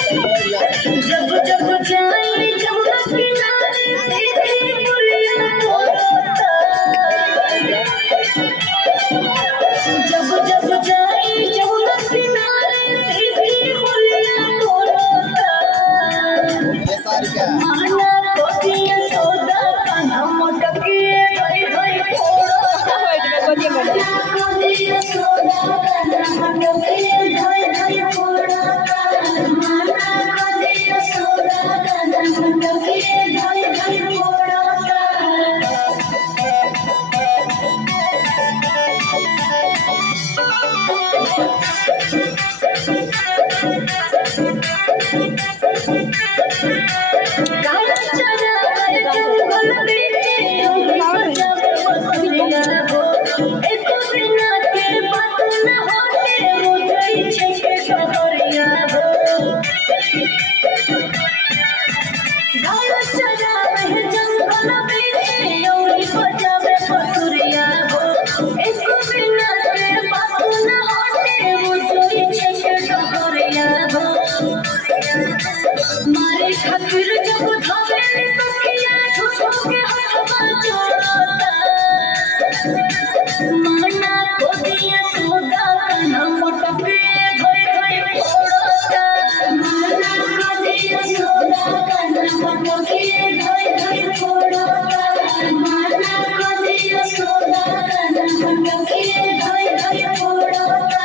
जब जब जाए जमुना किनारे तेरी मुरिया होता जब जब जाए जमुना किनारे तेरी मुरिया होता माना तो दिया सौदा कान्हा मटकिए भाई भाई फोड़ा को दिया सौदा कान्हा मटकिए भाई भाई फोड़ा माना को दिया सौदा कान्हा मटकिए भाई भाई फोड़ा मारे खातिर जब धवेली सखिया झूठो के हथवा जोड़ता माना को दिया सौदा कान्हा मटकिए भाई भाई फोड़ता माना को दिया सौदा कान्हा मटकिए भाई भाई फोड़ता माना को दिया सौदा कान्हा मटकिए भाई भाई फोड़ता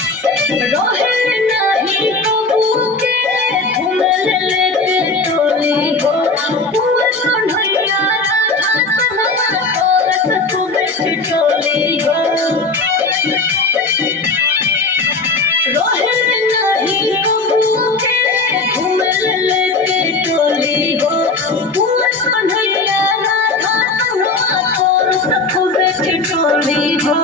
रोहे नहीं कबू के घूमल लेके टोली हो कुंवर कन्हैया राधा सनवा तोरत सुबह टोली हो रोहे नहीं कबू के घूमल लेके टोली हो कुंवर कन्हैया राधा सनवा तोरत सुबह टोली हो